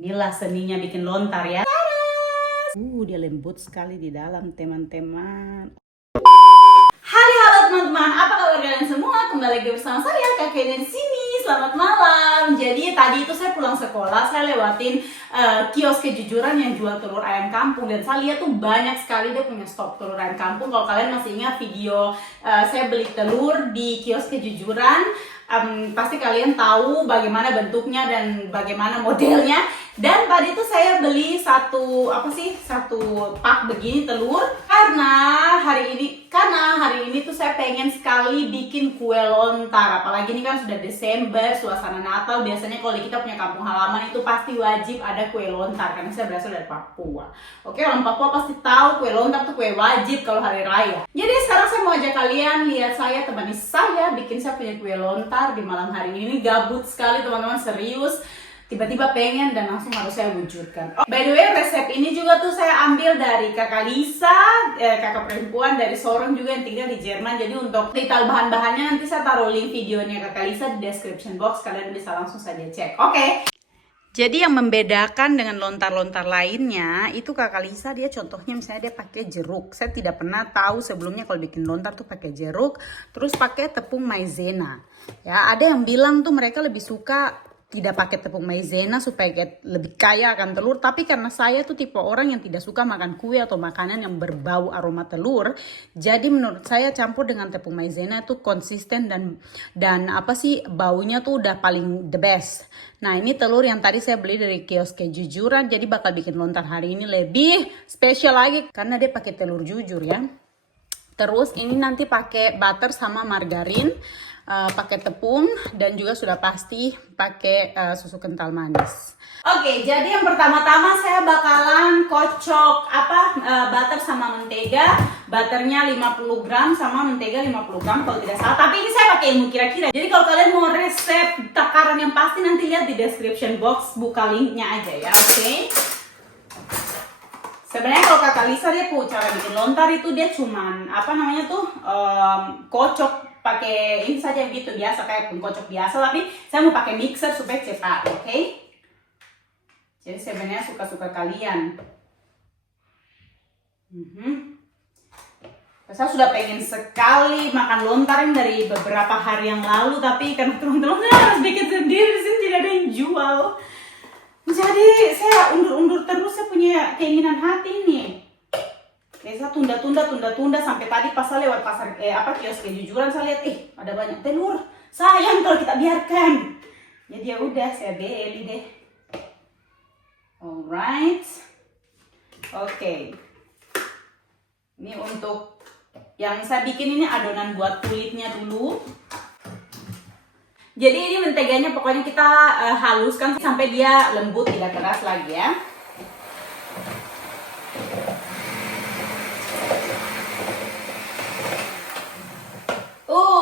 Inilah seninya bikin lontar ya. Dia lembut sekali di dalam, teman-teman. Halo teman-teman, apa kabar kalian semua? Kembali lagi bersama saya, Kak Kay di sini. Selamat malam. Jadi tadi itu saya pulang sekolah, saya lewatin kios kejujuran yang jual telur ayam kampung, dan saya lihat tuh banyak sekali dia punya stok telur ayam kampung. Kalau kalian masih ingat video saya beli telur di kios kejujuran, pasti kalian tahu bagaimana bentuknya dan bagaimana modelnya. Dan tadi tuh saya beli satu pak begini telur karena hari ini tuh saya pengen sekali bikin kue lontar. Apalagi ini kan sudah Desember, suasana Natal. Biasanya kalau di kita punya kampung halaman itu pasti wajib ada kue lontar karena saya berasal dari Papua. Oke, orang Papua pasti tahu kue lontar tuh kue wajib kalau hari raya. Jadi sekarang saya mau ajak kalian lihat saya temani saya bikin saya punya kue lontar di malam hari ini. Gabut sekali teman-teman, serius. Tiba-tiba pengen dan langsung harus saya wujudkan. By the way, resep ini juga tuh saya ambil dari kakak Lisa, kakak perempuan dari Sorong juga yang tinggal di Jerman. Jadi untuk detail bahan-bahannya nanti saya taruh link videonya kakak Lisa di description box. Kalian bisa langsung saja cek. Oke. Jadi yang membedakan dengan lontar-lontar lainnya itu kakak Lisa, dia contohnya misalnya dia pakai jeruk. Saya tidak pernah tahu sebelumnya kalau bikin lontar tuh pakai jeruk, terus pakai tepung maizena. Ya, ada yang bilang tuh mereka lebih suka tidak pakai tepung maizena supaya lebih kaya akan telur, tapi karena saya tuh tipe orang yang tidak suka makan kue atau makanan yang berbau aroma telur, jadi menurut saya campur dengan tepung maizena itu konsisten dan baunya tuh udah paling the best. Nah, ini telur yang tadi saya beli dari kios kejujuran, jadi bakal bikin lontar hari ini lebih spesial lagi karena dia pakai telur jujur ya. Terus ini nanti pakai butter sama margarin, pakai tepung, dan juga sudah pasti pakai susu kental manis. Oke, jadi yang pertama-tama saya bakalan kocok butter sama mentega. Butternya 50 gram sama mentega 50 gram kalau tidak salah. Tapi ini saya pakai ilmu kira-kira. Jadi kalau kalian mau resep takaran yang pasti nanti lihat di description box, buka linknya aja ya, oke? Sebenarnya kalau kakak Lisa dia cara bikin lontar itu dia cuman kocok pakai ini saja gitu biasa kayak kocok biasa, tapi saya mau pakai mixer supaya cepat, oke? Jadi sebenarnya suka-suka kalian. Saya sudah pengen sekali makan lontar yang dari beberapa hari yang lalu, tapi karena teman-teman harus bikin sendiri, di sini tidak ada yang jual. Jadi saya undur-undur terus, saya punya keinginan hati nih. Saya tunda sampai tadi pas saya lewat kios kejujuran, saya lihat ada banyak telur. Sayang kalau kita biarkan. Jadi ya udah saya beli deh. Alright. Oke. Ini untuk yang saya bikin ini adonan buat kulitnya dulu. Jadi ini menteganya pokoknya kita haluskan sampai dia lembut, tidak keras lagi ya.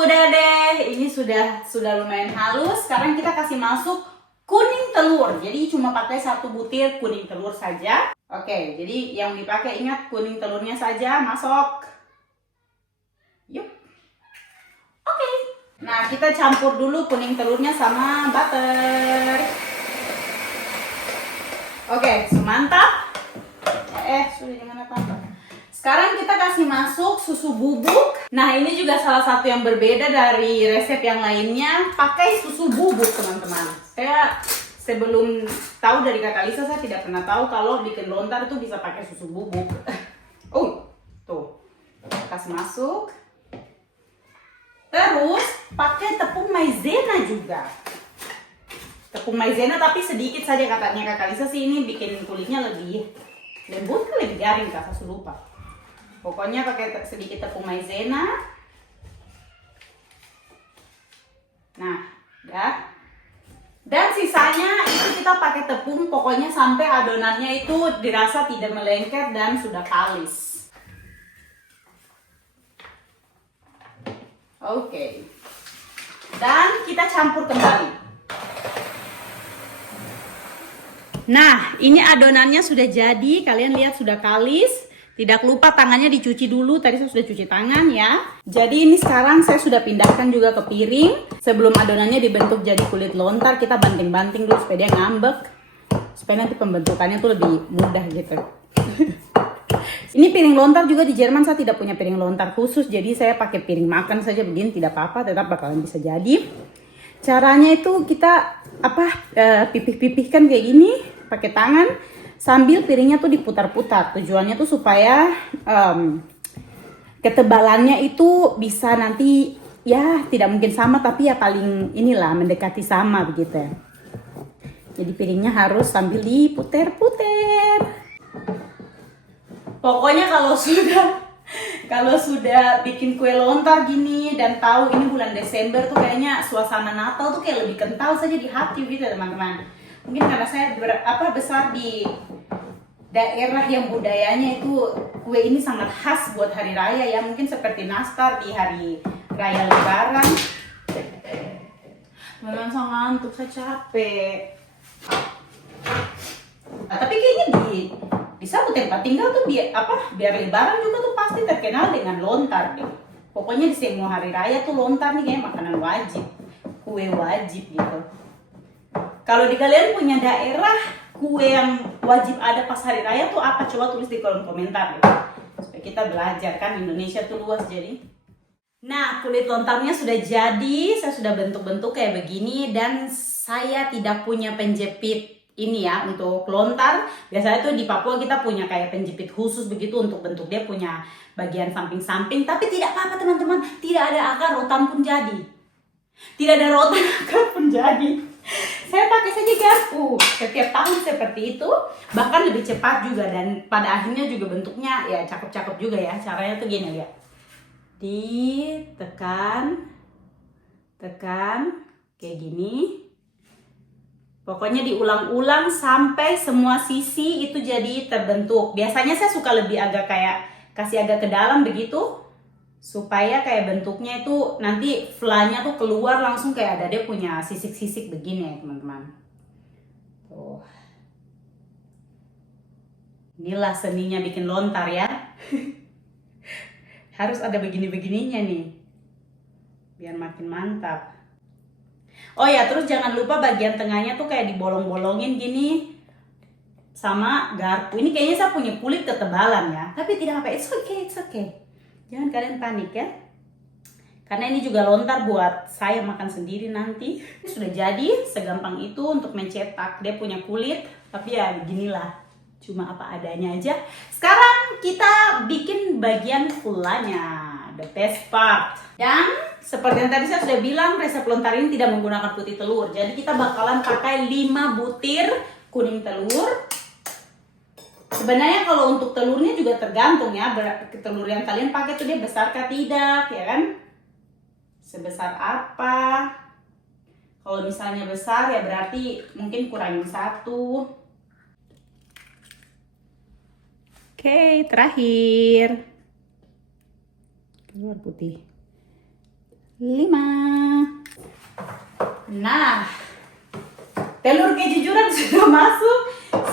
Udah deh, ini sudah lumayan halus. Sekarang kita kasih masuk kuning telur. Jadi cuma pakai 1 butir kuning telur saja. Oke, jadi yang dipakai ingat kuning telurnya saja, masuk. Yuk. Oke. Nah, kita campur dulu kuning telurnya sama butter. Oke, semantap. Sudah jangan apa-apa. Sekarang kita kasih masuk susu bubuk. Nah, ini juga salah satu yang berbeda dari resep yang lainnya. Pakai susu bubuk, teman-teman. Saya sebelum tahu dari kakak Lisa, saya tidak pernah tahu kalau bikin lontar itu bisa pakai susu bubuk. Tuh. Kasih masuk. Terus pakai tepung maizena juga. Tepung maizena tapi sedikit saja katanya kakak Lisa sih, ini bikin kulitnya lebih lembut kan, lebih garing, Kak, saya lupa. Pokoknya pakai sedikit tepung maizena. Nah, ya. Dan sisanya itu kita pakai tepung pokoknya sampai adonannya itu dirasa tidak melengket dan sudah kalis. Oke. Dan kita campur kembali. Nah, ini adonannya sudah jadi. Kalian lihat sudah kalis. Tidak lupa tangannya dicuci dulu. Tadi saya sudah cuci tangan ya. Jadi ini sekarang saya sudah pindahkan juga ke piring. Sebelum adonannya dibentuk jadi kulit lontar, kita banting-banting dulu supaya dia ngambek. supaya nanti pembentukannya tuh lebih mudah gitu. Ini piring lontar juga di Jerman saya tidak punya piring lontar khusus, jadi saya pakai piring makan saja begini, tidak apa-apa, tetap bakalan bisa jadi. Caranya itu kita pipih-pipihkan kayak gini pakai tangan sambil piringnya tuh diputar-putar. Tujuannya tuh supaya ketebalannya itu bisa nanti ya tidak mungkin sama, tapi ya paling inilah mendekati sama begitu ya. Jadi piringnya harus sambil diputer-puter. Pokoknya kalau sudah bikin kue lontar gini dan tahu ini bulan Desember tuh kayaknya suasana Natal tuh kayak lebih kental saja di hati gitu teman-teman. Mungkin karena saya besar di daerah yang budayanya itu kue ini sangat khas buat hari raya ya, mungkin seperti nastar di hari raya Lebaran. Memang saya ngantuk, saya capek. Tapi kayaknya di satu tempat tinggal tuh biar Lebaran juga tuh pasti terkenal dengan lontar deh. Pokoknya di semua hari raya tuh lontar nih kayak makanan wajib, kue wajib gitu. Kalau di kalian punya daerah kue yang wajib ada pas hari raya tuh apa? Coba tulis di kolom komentar deh. Supaya kita belajar, kan Indonesia tuh luas jadi. Nah, kulit lontarnya sudah jadi, saya sudah bentuk-bentuk kayak begini dan saya tidak punya penjepit ini ya untuk lontar. Biasanya tuh di Papua kita punya kayak penjepit khusus begitu untuk bentuk, dia punya bagian samping-samping, tapi tidak apa-apa teman-teman, tidak ada akar rotan pun jadi. Tidak ada rotan akar pun jadi. Saya pakai saja garpu setiap tahun seperti itu, bahkan lebih cepat juga dan pada akhirnya juga bentuknya ya cakep-cakep juga ya. Caranya tuh gini lihat. Ditekan, tekan kayak gini. Pokoknya diulang-ulang sampai semua sisi itu jadi terbentuk. Biasanya saya suka lebih kasih agak ke dalam begitu, supaya kayak bentuknya itu nanti flanya tuh keluar langsung kayak ada dia punya sisik-sisik begini ya teman-teman. Tuh. Inilah seninya bikin lontar ya. Harus ada begini-begininya nih, biar makin mantap. Oh ya, terus jangan lupa bagian tengahnya tuh kayak dibolong-bolongin gini sama garpu. Ini kayaknya saya punya kulit ketebalan ya, tapi tidak apa, it's okay. Jangan kalian panik ya. Karena ini juga lontar buat saya makan sendiri nanti. Ini sudah jadi, segampang itu untuk mencetak. Dia punya kulit, tapi ya beginilah. Cuma apa adanya aja. Sekarang kita bikin bagian fulanya, the best part. Dan seperti yang tadi saya sudah bilang, resep lontar ini tidak menggunakan putih telur. Jadi kita bakalan pakai 5 butir kuning telur. Sebenarnya kalau untuk telurnya juga tergantung ya, telur yang kalian pakai tuh dia besar kah tidak, ya kan? Sebesar apa? Kalau misalnya besar ya berarti mungkin kurangin 1. Oke, terakhir telur putih 5. Nah, telur kejujuran sudah masuk.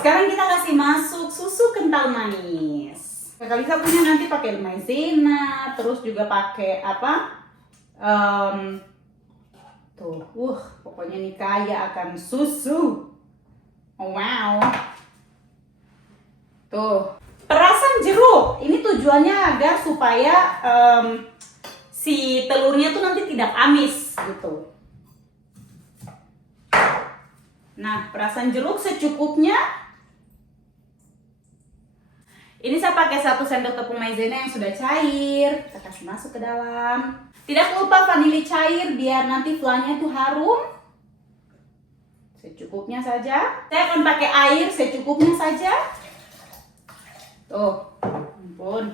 Sekarang kita kasih masuk susu kental manis. Kali kita punya nanti pakai maizena, terus juga pakai pokoknya ini kaya akan susu. Oh, wow. Tuh. Perasan jeruk, ini tujuannya agar supaya si telurnya tuh nanti tidak amis gitu. Nah, perasan jeruk secukupnya. Ini saya pakai 1 sendok tepung maizena yang sudah cair. Kita kasih masuk ke dalam. Tidak lupa vanili cair biar nanti flanya tuh harum. Secukupnya saja. Saya akan pakai air secukupnya saja. Tuh, ampun.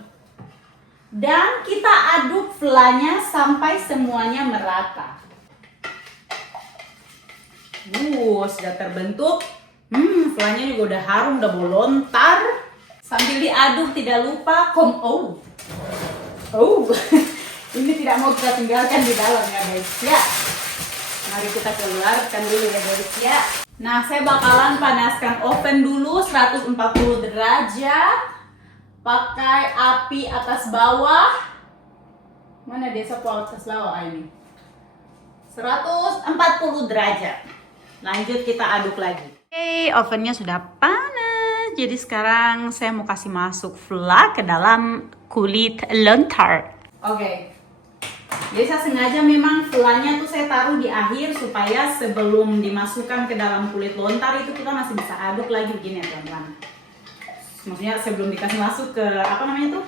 Dan kita aduk flanya sampai semuanya merata. Sudah terbentuk. Flanya juga udah harum, udah mau lontar. Sambil diaduk tidak lupa ini tidak mau kita tinggalkan di dalam ya guys ya. Mari kita keluarkan dulu ya guys ya. Nah, saya bakalan panaskan oven dulu 140 derajat. Pakai api atas bawah. Mana dia sapu atas bawah ini? 140 derajat. Lanjut kita aduk lagi. Oke, ovennya sudah panas. Jadi sekarang saya mau kasih masuk vla ke dalam kulit lontar. Oke. Jadi saya sengaja memang vlanya tuh saya taruh di akhir supaya sebelum dimasukkan ke dalam kulit lontar itu kita masih bisa aduk lagi begini ya teman-teman. Maksudnya sebelum dikasih masuk ke apa namanya tuh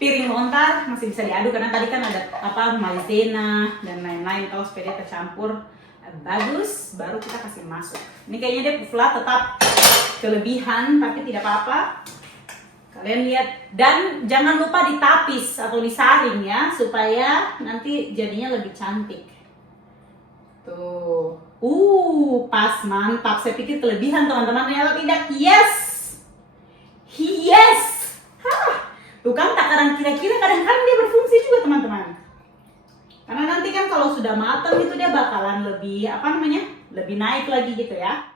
piring lontar masih bisa diaduk karena tadi kan ada apa maizena dan lain-lain kalau supaya dia tercampur bagus, baru kita kasih masuk. Ini kayaknya dia vla tetap kelebihan tapi tidak apa-apa. Kalian lihat dan jangan lupa ditapis atau disaring ya supaya nanti jadinya lebih cantik. Tuh. Pas mantap. Saya pikir kelebihan teman-teman, ternyata tidak. Yes. Yes. Hah. Tuh kan takaran kira-kira kadang-kadang dia berfungsi juga teman-teman. Karena nanti kan kalau sudah matang itu dia bakalan lebih apa namanya? Lebih naik lagi gitu ya.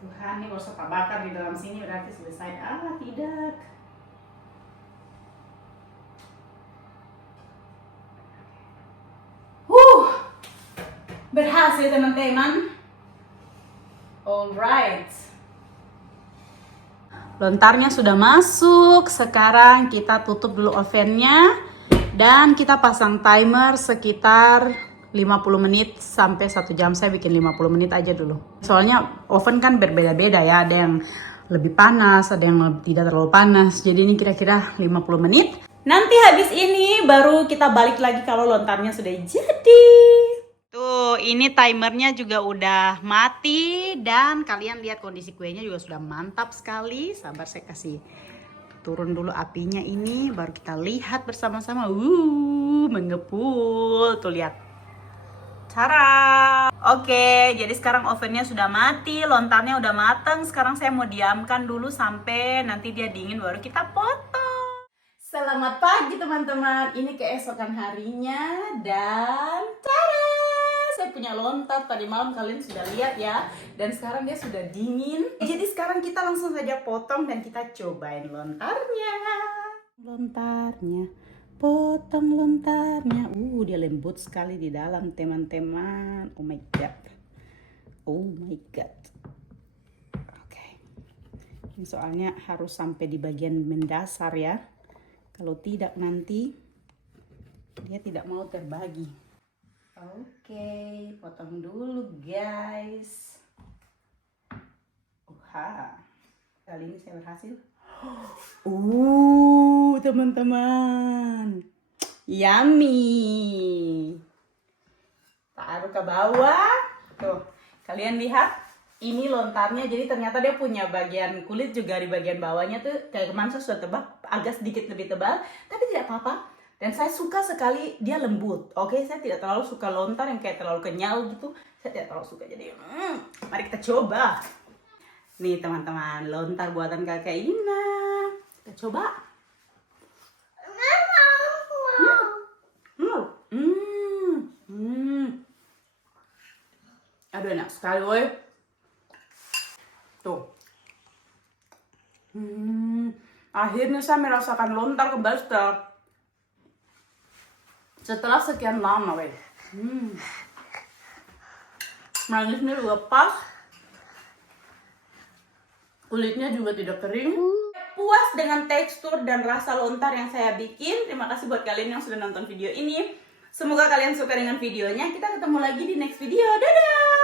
Tuhan, ini kalau suka bakar di dalam sini berarti selesai. Tidak. Berhasil teman-teman. Alright. Lontarnya sudah masuk. Sekarang kita tutup dulu ovennya. Dan kita pasang timer sekitar 50 menit sampai 1 jam. Saya bikin 50 menit aja dulu. Soalnya oven kan berbeda-beda ya. Ada yang lebih panas, ada yang tidak terlalu panas. Jadi ini kira-kira 50 menit. Nanti habis ini baru kita balik lagi kalau lontarnya sudah jadi. Tuh, ini timernya juga udah mati. Dan kalian lihat kondisi kuenya juga sudah mantap sekali. Sabar, saya kasih turun dulu apinya ini, baru kita lihat bersama-sama. Mengepul. Tuh lihat. Cara. Oke, jadi sekarang ovennya sudah mati, lontarnya udah mateng. Sekarang saya mau diamkan dulu sampai nanti dia dingin baru kita potong. Selamat pagi teman-teman. Ini keesokan harinya dan tada! Saya punya lontar tadi malam, kalian sudah lihat ya. Dan sekarang dia sudah dingin. Jadi sekarang kita langsung saja potong dan kita cobain lontarnya. Lontarnya, potong lontarnya. Dia lembut sekali di dalam teman-teman. Oh my god. Oh my god. Oke. Ini soalnya harus sampai di bagian mendasar ya. Kalau tidak nanti dia tidak mau terbagi. Oke, potong dulu guys. Kali ini saya berhasil. Teman-teman. Yummy. Taruh ke bawah. Tuh, kalian lihat. Ini lontarnya, jadi ternyata dia punya bagian kulit juga di bagian bawahnya tuh. Kayak kemarin saya sudah tebak, agak sedikit lebih tebal. Tapi tidak apa-apa. Dan saya suka sekali dia lembut. Oke, saya tidak terlalu suka lontar yang kayak terlalu kenyal gitu. Saya tidak terlalu suka. Jadi, mari kita coba. Nih teman-teman, lontar buatan kakak Ina. Kita coba. Aduh, enak sekali, woy. Tuh. Akhirnya saya merasakan lontar kembali setelah sekian lama, weh. Manisnya juga pas. Kulitnya juga tidak kering. Puas dengan tekstur dan rasa lontar yang saya bikin. Terima kasih buat kalian yang sudah nonton video ini. Semoga kalian suka dengan videonya. Kita ketemu lagi di next video. Dadah!